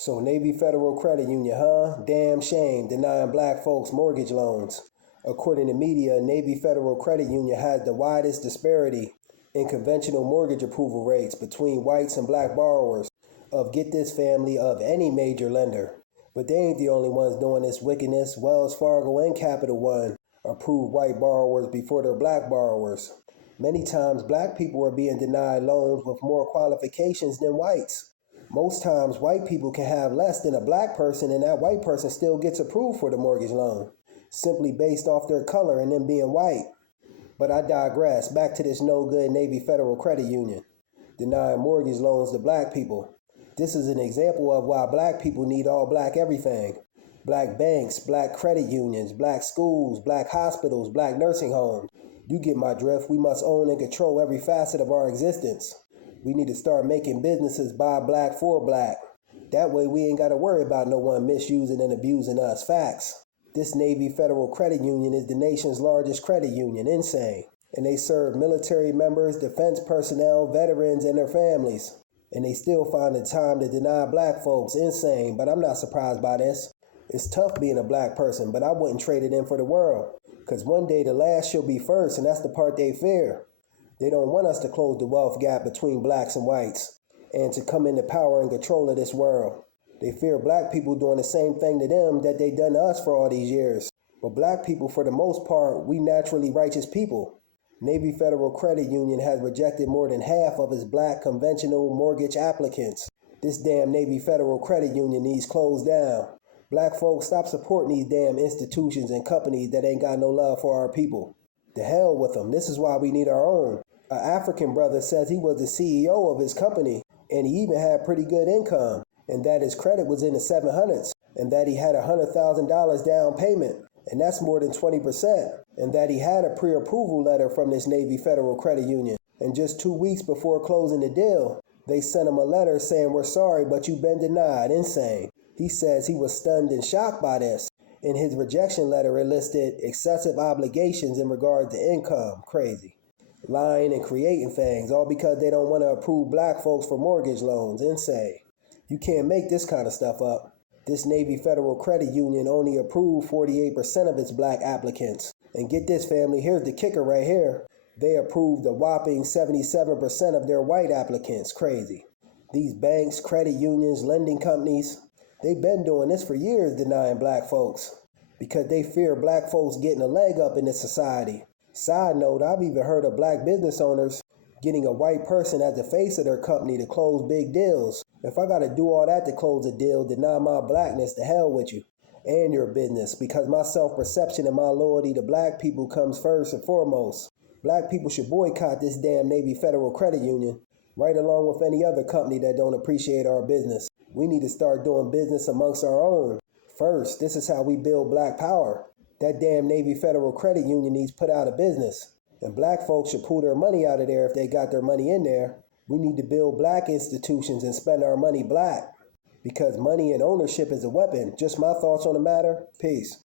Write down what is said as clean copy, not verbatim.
So Navy Federal Credit Union, huh? Damn shame, denying black folks mortgage loans. According to media, Navy Federal Credit Union has the widest disparity in conventional mortgage approval rates between whites and black borrowers of, get this family, of any major lender. But they ain't the only ones doing this wickedness. Wells Fargo and Capital One approved white borrowers before their black borrowers. Many times black people are being denied loans with more qualifications than whites. Most times white people can have less than a black person and that white person still gets approved for the mortgage loan, simply based off their color and them being white. But I digress. Back to this no good Navy Federal Credit Union denying mortgage loans to black people. This is an example of why black people need all black everything. Black banks, black credit unions, black schools, black hospitals, black nursing homes. You get my drift. We must own and control every facet of our existence. We need to start making businesses by black for black. That way we ain't got to worry about no one misusing and abusing us. Facts. This Navy Federal Credit Union is the nation's largest credit union. Insane. And they serve military members, defense personnel, veterans, and their families. And they still find the time to deny black folks. Insane. But I'm not surprised by this. It's tough being a black person, but I wouldn't trade it in for the world. Because one day the last shall be first, and that's the part they fear. They don't want us to close the wealth gap between blacks and whites and to come into power and control of this world. They fear black people doing the same thing to them that they done to us for all these years. But black people, for the most part, we naturally righteous people. Navy Federal Credit Union has rejected more than half of its black conventional mortgage applicants. This damn Navy Federal Credit Union needs closed down. Black folks, stop supporting these damn institutions and companies that ain't got no love for our people. The hell with them. This is why we need our own. An African brother says he was the CEO of his company, and he even had pretty good income, and that his credit was in the 700s, and that he had $100,000 down payment, and that's more than 20%, and that he had a pre-approval letter from this Navy Federal Credit Union. And just 2 weeks before closing the deal, they sent him a letter saying, "We're sorry, but you've been denied." Insane. He says he was stunned and shocked by this. In his rejection letter, it listed excessive obligations in regard to income. Crazy. Lying and creating things, all because they don't want to approve black folks for mortgage loans. Insane. You can't make this kind of stuff up. This Navy Federal Credit Union only approved 48% of its black applicants. And get this, family, here's the kicker right here. They approved a whopping 77% of their white applicants. Crazy. These banks, credit unions, lending companies, they've been doing this for years, denying black folks, because they fear black folks getting a leg up in this society. Side note, I've even heard of black business owners getting a white person as the face of their company to close big deals. If I got to do all that to close a deal, deny my blackness, to hell with you and your business, because my self-perception and my loyalty to black people comes first and foremost. Black people should boycott this damn Navy Federal Credit Union, right along with any other company that don't appreciate our business. We need to start doing business amongst our own. First, this is how we build black power. That damn Navy Federal Credit Union needs put out of business. And black folks should pull their money out of there if they got their money in there. We need to build black institutions and spend our money black. Because money and ownership is a weapon. Just my thoughts on the matter. Peace.